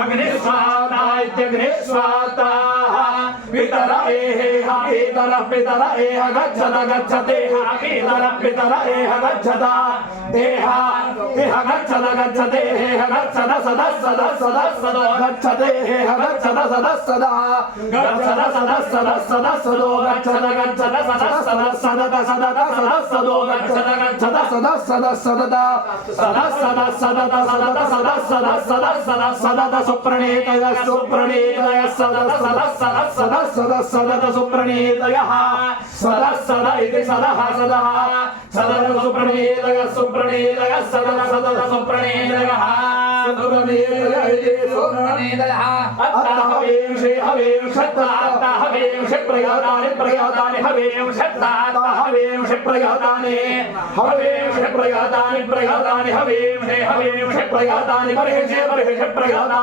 अग्निस्वाताइत्यग्निस्वाता पितर एह पितर एह गच्छत गच्छतेह पितर एह गच्छत देह देह गच्छत गच्छतेह गच्छत सदा सदा सदा सदो गच्छतेह गच्छत सदा सदा गच्छत सदा सदा सदा सदो गच्छत गच्छत सदा सदा सदा सदा सदा सदो गच्छत गच्छत सदा सदा सदा सदा सदा सदा सदा सदा सदा सदा सदा सदा सुप्रणीतय सुप्रणीतय सदा सदा सदा सदा सदा सदा सुप्रणीतय सदा सदा इति सदा सदा सदा सुप्रणीतय सुप्रणीतय सदा सदा सुप्रणीतय सुप्रणीतय इति सुप्रणीतय अत्तहवें श्री हवें शत्ता हवें श्री प्रयातानि प्रयातानि हवें शत्ता हवें श्री प्रयातानि हवें श्री प्रयातानि प्रयातानि हवें श्री प्रयातानि परेशे परेशे प्रयातानि